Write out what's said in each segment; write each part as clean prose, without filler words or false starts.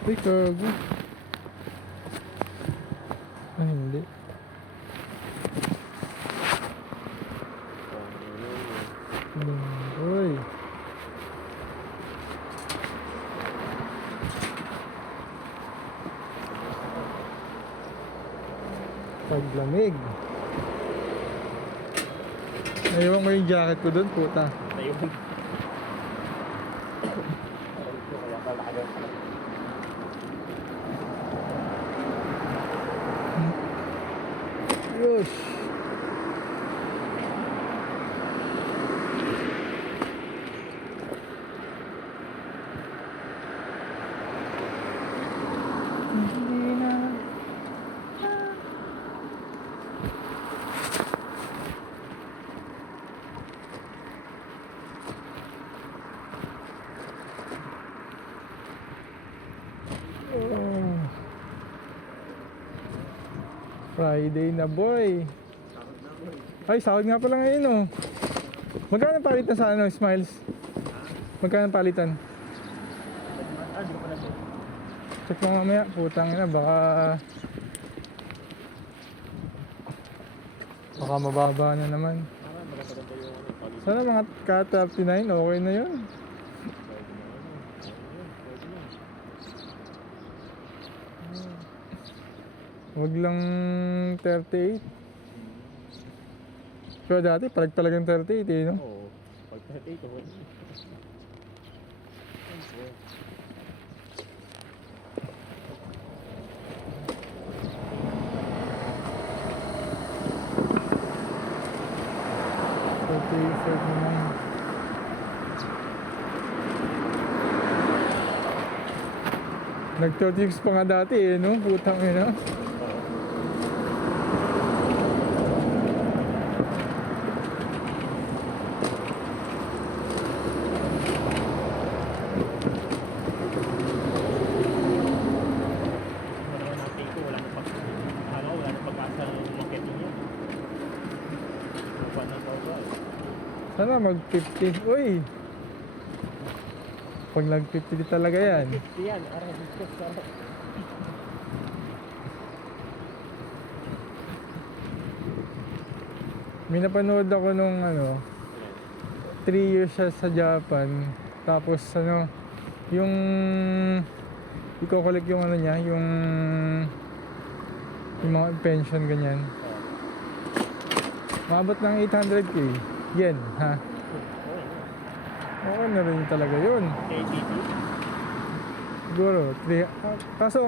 Uy, kago. Ah, hindi. Uy. Paglamig. Naiwan ko yung jacket ko doon, puta. Ayun. Kaya pala agad. Yosh. Friday na boy. Ay, sahod nga pala ngayon oh. Magkano palitan sa ano, Smiles? Magkano palitan? Di ko pala siya. Check mo mamaya, putang ina, baka mababa na naman. Maganda yung policy. Sana mga Ka-39, okay na yun. Huwag lang 38. Pero dati, palag-palagang 38 eh, no? Oo. Pag 38, okay. Nag-36 pa nga dati eh, no? Putang ina. Sana mag-50. Uy! Pag nag-50 talaga yan. Yan, arang discuss ka. May napanood ako nung ano, 3 years siya sa Japan. Tapos ano, yung i-collect yung ano niya, yung mga pension ganyan. Maabot ng 800k yen, ha? Oo na rin talaga yun. KTP? Siguro, kaso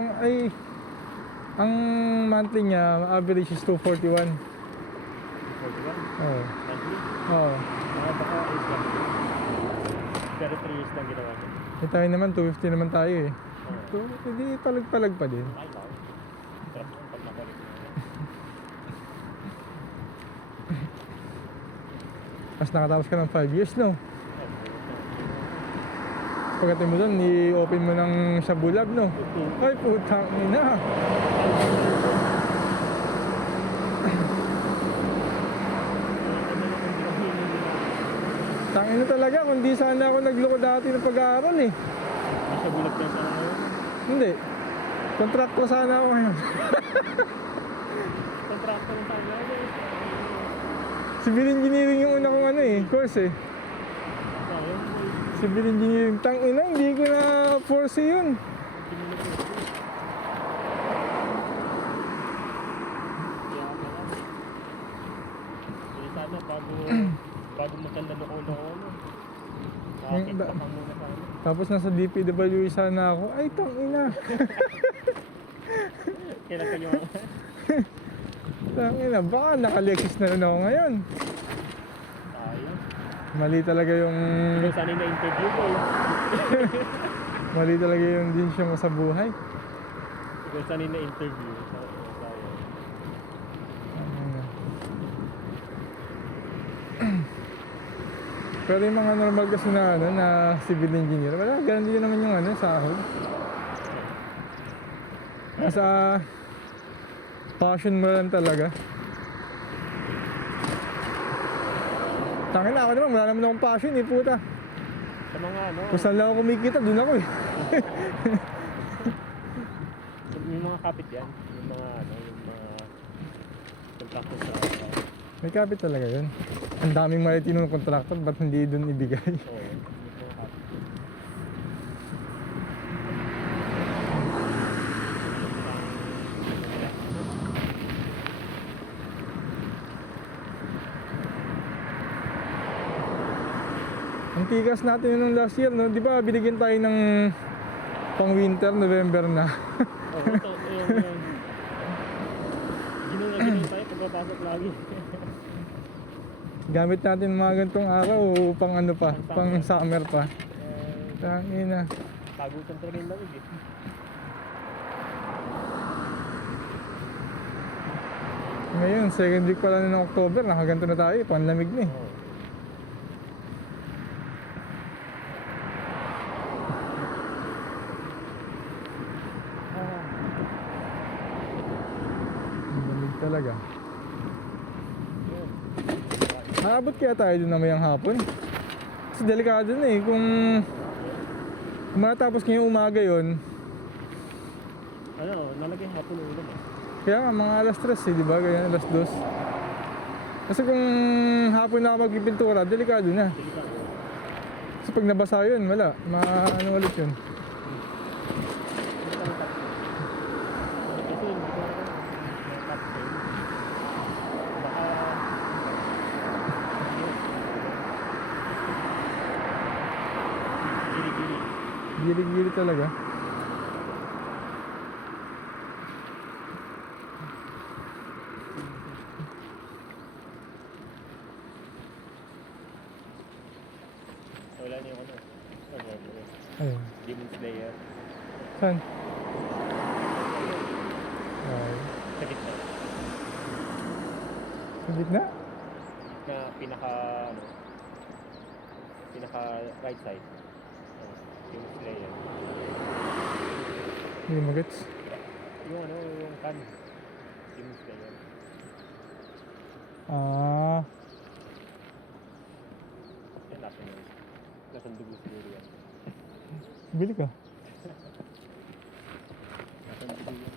ang monthly niya, average is 241. 41? Oo. Monthly? Oo. Baka is lang. Pero 3 years lang ginawa niya. Eh tayo naman, 250 naman tayo eh. Oo. So, hindi palag-palag pa din. Ay, wow. Sarap yung pag nakulit mo. Mas nakatapos ka ng 5 years, no? Pagdating mo doon, i-open mo ng Shabu Lab, no? Ay, putang ina! Tangina talaga, kung di sana ako nagloko dati ng pag-aaral eh. Nasa bulag ka sana ngayon. Hindi. Kontrakto sana ako ngayon. Kontrakto lang tayo ngayon. Civil engineering yung una kong ano eh, course eh. Sayang. Civil engineering. Tangina, hindi ko na force yun. Sana bago magkanda na ulo ko, nakakita ka muna sana. Tapos nasa DPWE sana ako. Ay, tangina. Kailan kayo Tangina, baka nakalexis na rin ako ngayon. sayang. Mali talaga yung... Kung saan yung na-interview ko Mali talaga yung decision mo sa buhay. Kung saan yung na-interview sayang. Tangina. Pero yung mga normal kasi na ano, na civil engineer, wala, ganun din naman yung ano, sahod. Nasa passion mo lang talaga. Tangin na ako naman, wala naman akong passion eh, puta. Sa mga ano, Kung saan lang ako kumikita, dun ako eh. nakakapit yan. Yung mga ano, yung mga contractor sa May kapit talaga yun. Ang daming malitinong kontraktor, ba't hindi doon ibigay? oo, yung mga kapit. Ang tigas natin yun nung last year, no? Di ba binigyan tayo ng pang winter, November na? Oo, ito, yung ginuna tayo pagpapasok lagi. Gamit natin mga ganitong araw pang ano pa, pang summer pa. Tangina. Tagusan talaga yung lamig eh. Ngayon, second week pala na ng October, nakaganto na tayo, panlamig na eh. Oo. Ang lamig talaga. Yun. Nakabot kaya tayo doon namayang hapon? Kasi delikado na eh, kung matapos ngayong umaga yon. Ano, nalagay hapon ng ulan eh. Kaya nga, mga alas 3 eh, di ba? Ganyan, alas 2. Kasi kung hapon na ako magpipintura, delikado na. Sige ka. Kasi pag nabasa yun, wala. Ano ulit yun. Kasi hindi ko na top 10. Baka gili-gili. Gili-gili talaga. Wala na yung ano. Ayun. Demon Slayer. Saan? Ay. Sa gitna. Sa gitna? Na pinaka ano, pinaka right side. Demon Slayer. Hindi magets. Yung ano, yung kan. Demon Slayer. Ah. Yan natin yun. Nasang dugo siguro yan. Bili ka. Nasang dugo yan.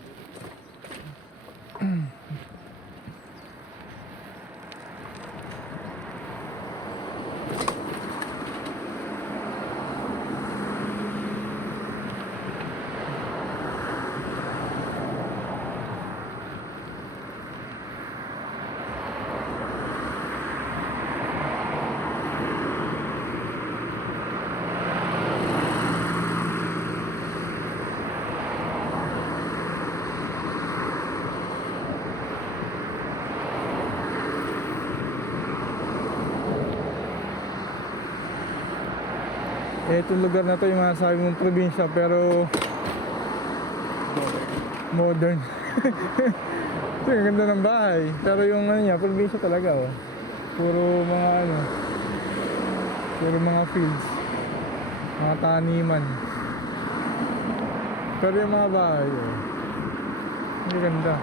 Itong lugar na to yung masasabi mong probinsya pero modern. Kasi ang ganda ng bahay. Pero yung ano niya, probinsya talaga oh. Puro mga ano, puro mga fields, mga taniman. Pero yung mga bahay oh, hindi ganda.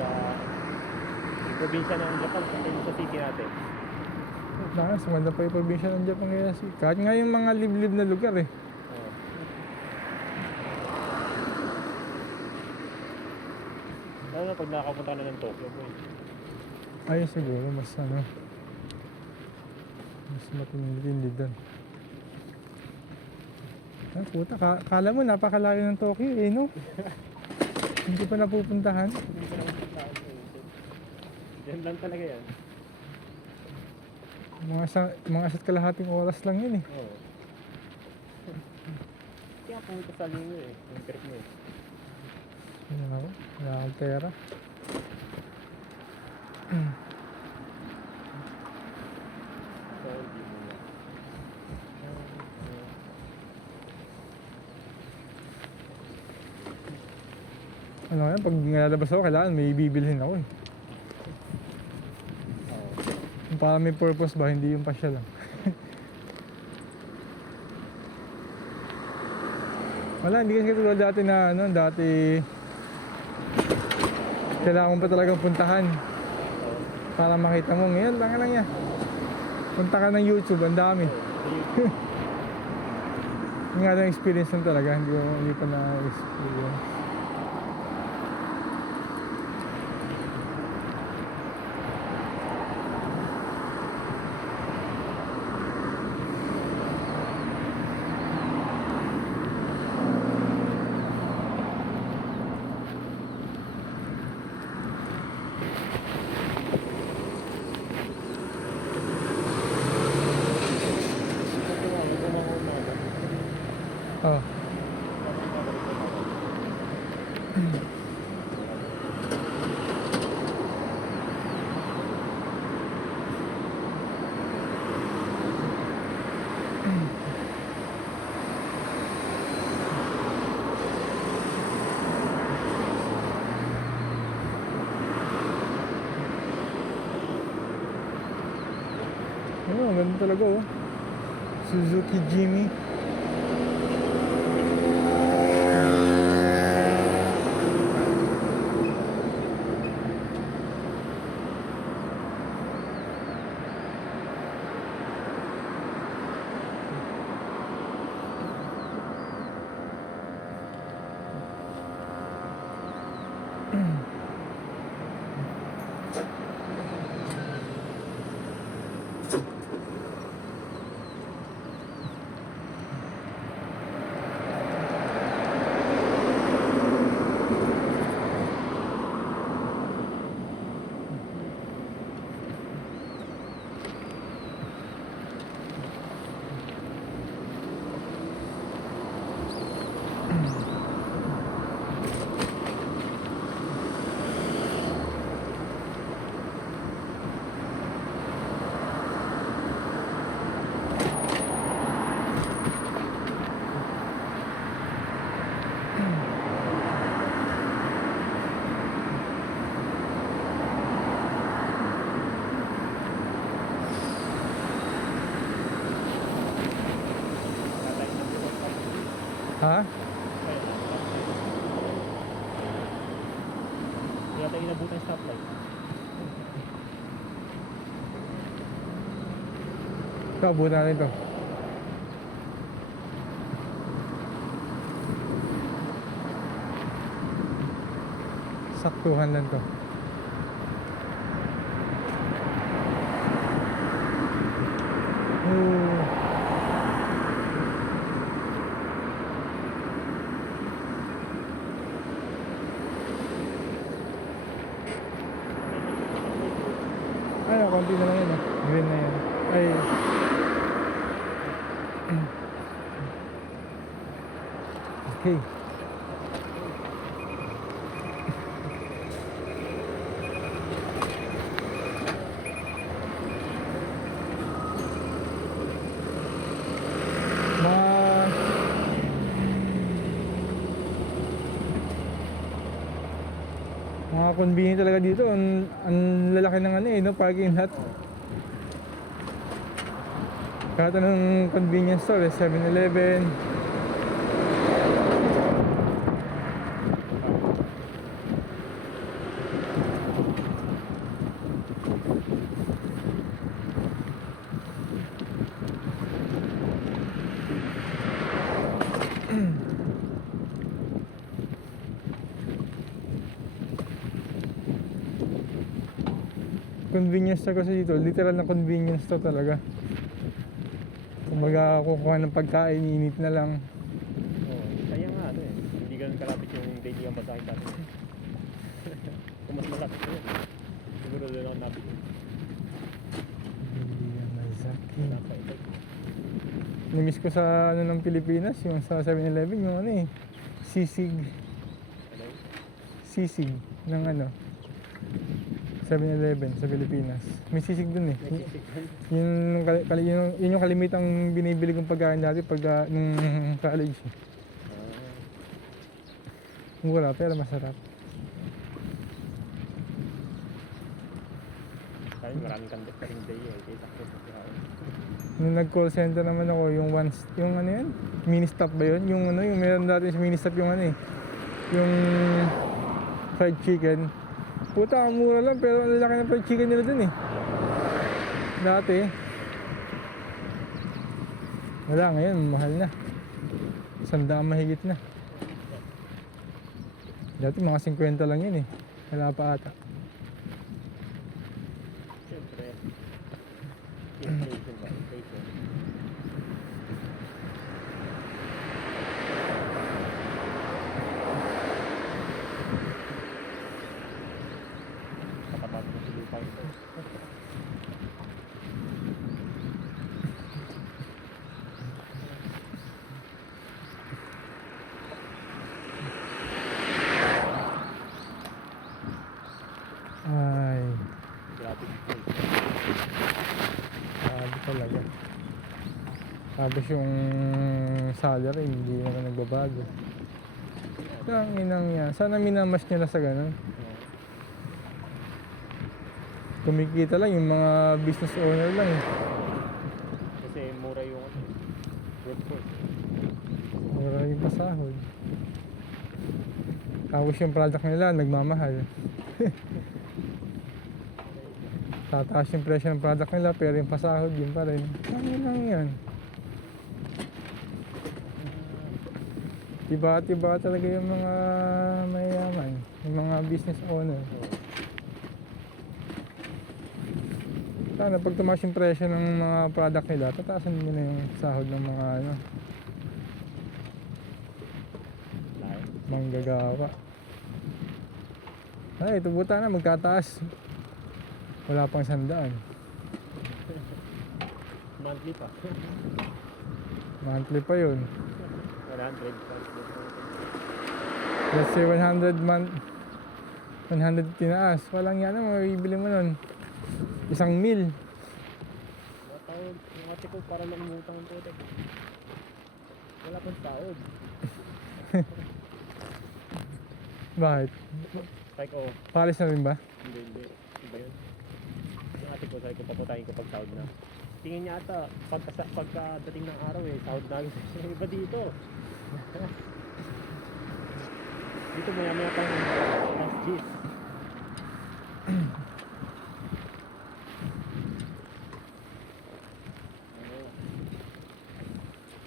Sa yung probinsya ng Japan, sa city natin. Mas maganda pa yung probinsya ng Japan kaya kahit nga yung mga liblib na lugar eh. Oo. Lalo na pag nakakapunta ka na ng Tokyo mo eh. Ayun siguro, mas ano, mas matindi doon. Ah, puta, kala mo napakalayo ng Tokyo eh, no? Hindi pa napupuntahan. Hindi ko naman puntaan sa isip. Yan lang talaga yan. Mga isa't kalahating oras lang yun eh. Oo. Kaya pumunta sa linggo eh. Yung trip mo eh. Ayun ako, wala akong pera. So, hindi mo na. Ano yan, pag nilalabas ako, kailangan may bibilhin ako eh. Oo. Para may purpose ba, hindi yung pasya lang. Wala, hindi kasi katulad dati na ano, dati kailangan pa talagang puntahan Oo. para makita mo. Ngayon, lang yan. Punta ka ng YouTube, ang dami. Sa YouTube. Yung nga lang experience lang talaga, hindi pa na-experience. Oh. Ang ganda talaga oh. Suzuki Jimmy. Ha? Wala tayo inabutan stoplight. Ito, abutan natin ito. Saktuhan lang to. Ay, konti na lang yun ah. Green na yan. Ay. Okay. Mga convenient talaga dito. Ang lalaki ng ano eh, no? Parking lot. Kahit anong convenience store, 7-Eleven. Convenience store kasi dito, literal na convenience store talaga. Kumbaga kukuha ng pagkain, init na lang. Kaya nga ano eh, hindi ganun kalapit yung daily ang masahe sa atin. Kung mas malapit ko yun, siguro doon ako nabit. Yamazaki. Nasa ito. Namiss ko sa ano ng Pilipinas, yung sa 7-Eleven, yung ano eh, sisig. Ano? Sisig ng ano, 7-Eleven sa Pilipinas. May sisig dun eh. Yun yung kalimitang binibili kong pagkain dati pag nung college. Mura pero masarap. Sabi maraming kandik ka rin day eh, kaya sakto sa kirain. Nung nag-call center naman ako, yung ano yan? Mini stop ba yun? Yung ano, yung meron dati sa mini stop yung ano eh. Yung fried chicken. Puta, ang mura lang pero ang lalaki ng fried chicken nila dun eh. Dati. Wala, ngayon mahal na. 100 mahigit na. Dati mga 50 lang yun eh. Wala pa ata. Siyempre, inflation ba? Inflation. Kapatapos ng silupang ito. Ay, Grabe inflation. grabe talaga. Tapos yung salary, hindi naman nagbabago. Ang inang yan. Sana minamas nila sa ganun. Kumikita lang yung mga business owner lang eh. Kasi mura yung workforce. Mura yung pasahod. Tapos yung product nila nagmamahal. Tataas yung presyo ng product nila pero yung pasahod yun pa rin. Ano lang yan? Tiba-tiba talaga yung mga mayayaman, yung mga business owner. Sana pag tumaas yung presyo ng mga product nila, tataasan nila yung sahod ng mga ano, manggagawa. Ay, ito buta na, magkataas. Wala pang 100. Monthly pa. Monthly pa yun. 100 Let's say 100 month, 100 tinaas. Walang yan, mabibili mo nun. 1,000,000. Matawag, yung ate ko para lang umutang ng putek. Wala pang sahod. Bakit? Sabi ko, Palis na rin ba? hindi. Iba yun. Yung ate ko, sabi ko, papatayin ko pag sahod na. Tingin niya ata, pagkadating ng araw sahod na agad. Yung iba dito. Dito maya pang last gis.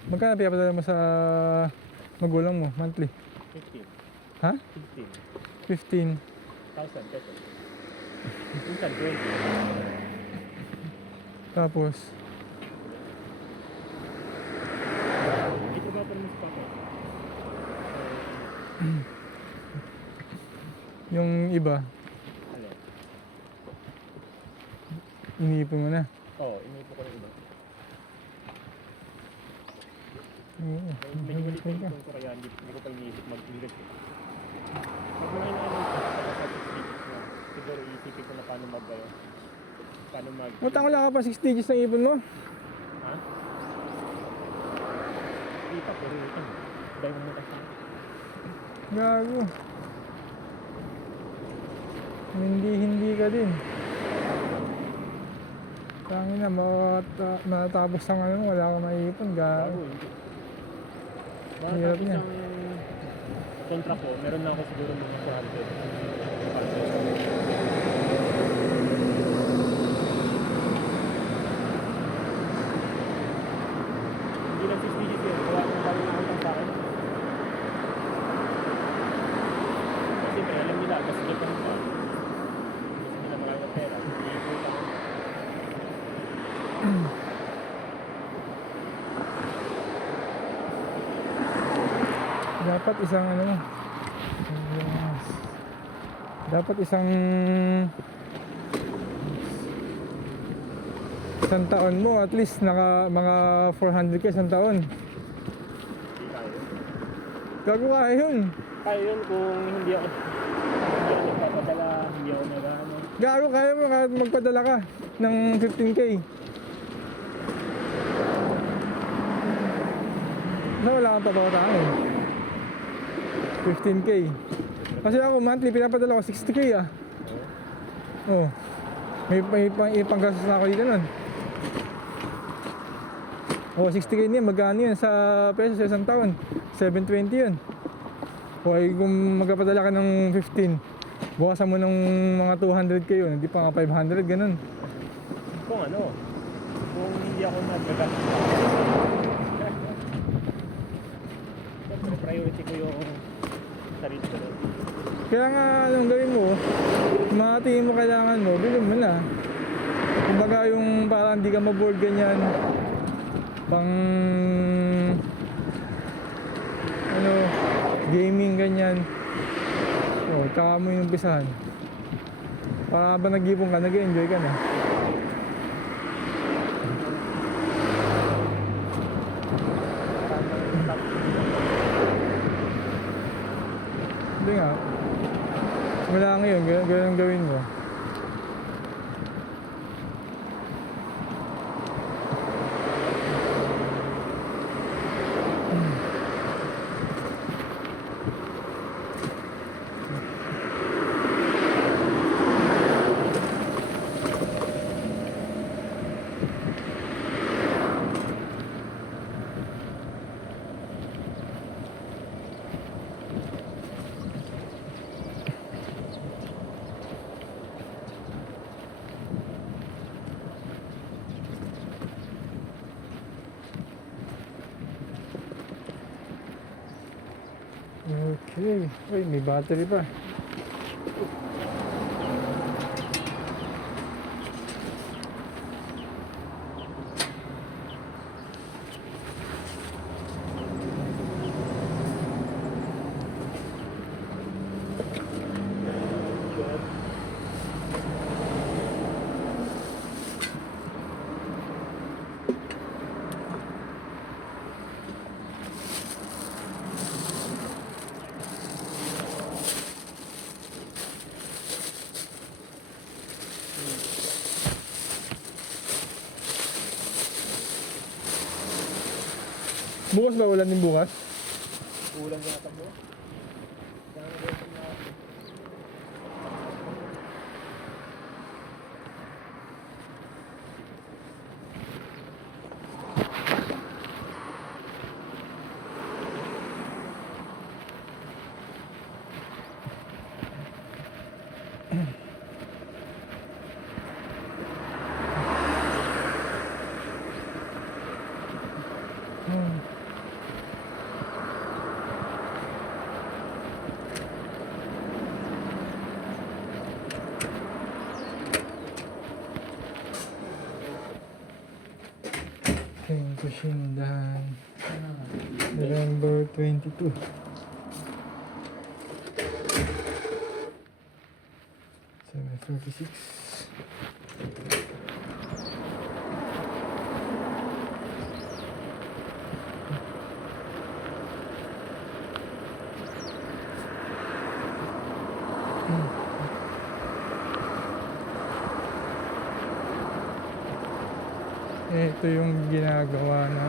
Magkano pinapadala mo sa magulang mo monthly? 15. Ha? 15,000 15. pesos. Minsan 20. Tapos, Dito ba pa naman sa papa? yung iba, Alin? iniipon mo na. Oo, inipo ko ng iba. Oo. Medyo maliit na ipon ko kaya hindi ko pa iniisip mag-invest eh. Pag mga inaanong ko, sa 6 digits na, siguro iisipin ko na paano Utang wala ka pa 6 digits ng ipon mo? Ha? Hindi pa, pero utang. Dahil mo muna sa akin. Gago. Hindi ka din. Tangina, matapos ang ano, wala ka maipon. Bago, Gago. hindi. Hirap Tapos niya. ang contract ko, meron na ako siguro mga 400. Hindi lang 6 digits yun, kaya kung bago na utang sa akin. Kasi siyempre, alam nila, kasi Japan pa. Kasi nila marami ng pera, hindi utang. Dapat isang ano, dapat isang taon mo at least naka mga 400 ka isang taon. Hindi tayo. Gago kaya yun. Kaya yun kung hindi ako nagpapadala, hindi ako nag-ano. Gago kaya mo kahit magpadala ka ng 15k. Basta wala kang papautangin. 15k. Kasi ako monthly pinapadala ko 60k ah. Oh. May panggastos na ako dito nun. Oh, 60k niya, magkano yun sa peso sa isang taon? 720 yun. O ay kung magpapadala ka ng 15, bukasan mo ng mga 200k yun, hindi pa nga 500, ganun. Kung ano, kung hindi ako nag-gastos. priority ko yung sarili ko doon. Kaya nga, anong gawin mo? Mga tingin mo kailangan mo, bilhin mo na. Kumbaga yung parang hindi ka ma-board ganyan. Pang ano, gaming ganyan. O, tsaka mo yung umpisahan. Para ba nag-ipon ka, nag-enjoy ka na. Hindi nga. Wala ngayon, ganyan ang gawin mo. Okay. Uy, may battery pa. Bukas ba? Ulan din bukas? Kulang na ata mo. Sindan November 22. Seven 36. Ito yung ginagawa na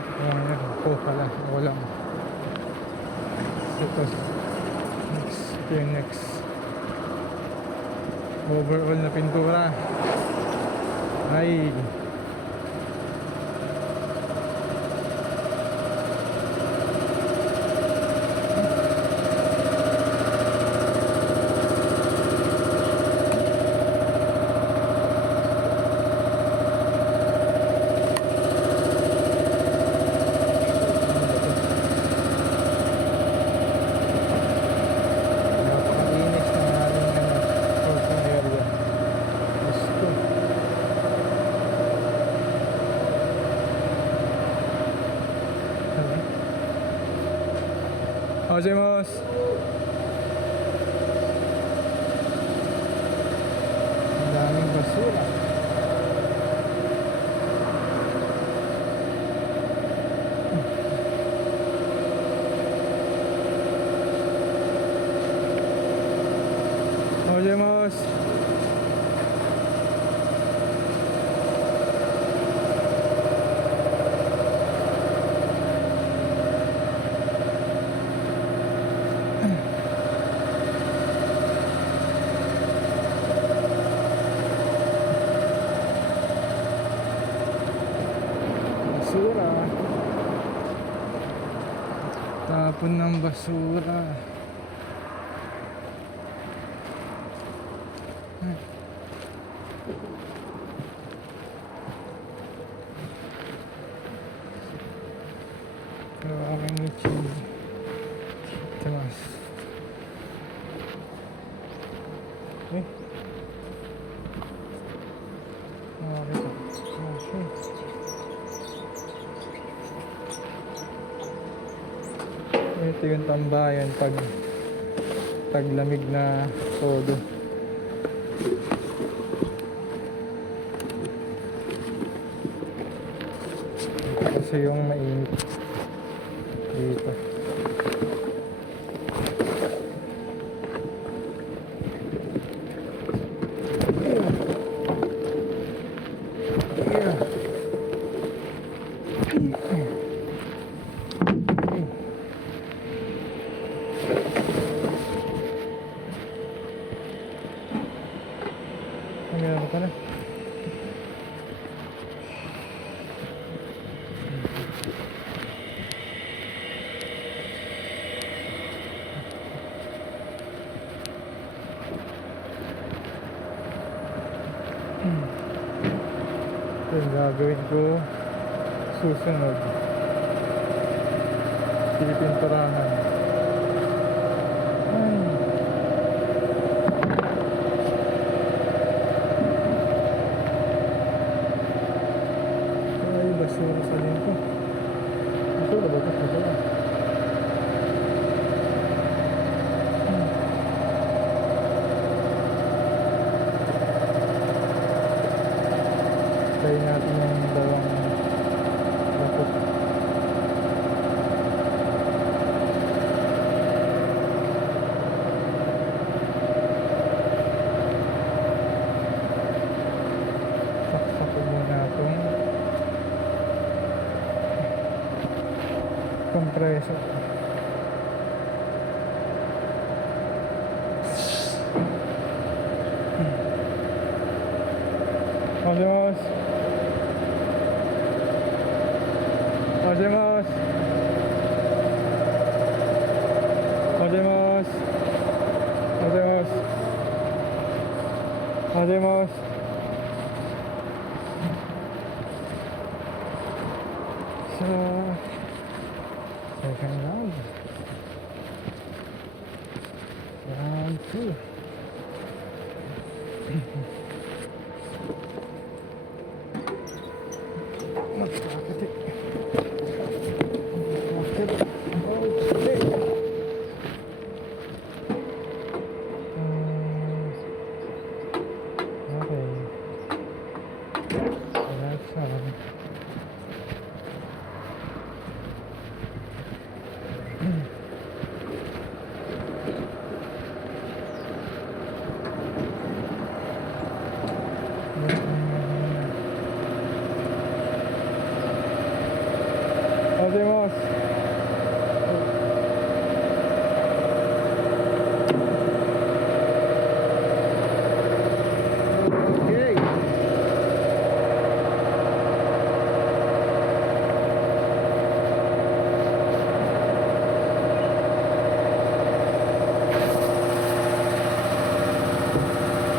ko pala, ako lang. Ito yung next overall na pintura. Ay Hacemos. Ang daming basura. Hacemos. Basura. Tapon ng basura. Pero aking YouTube Eh. Nakakita. Oh, shit. Ito yung tambayan pag taglamig na todo. Ito kasi yung mainit dito. Meron ka na. Ito yung gagawin ko susunod. Pipinturahan. Ay. Ay, basura sa dito. Basura ba ito? Basura. Try natin yung dalawang lapot. Saksakin muna itong compressor. Adiós. Adiós. Adiós. Adiós. Adiós. So, second round. Round 2. Magkakati. Magkakati. Okay. Okay. So that's Adiós.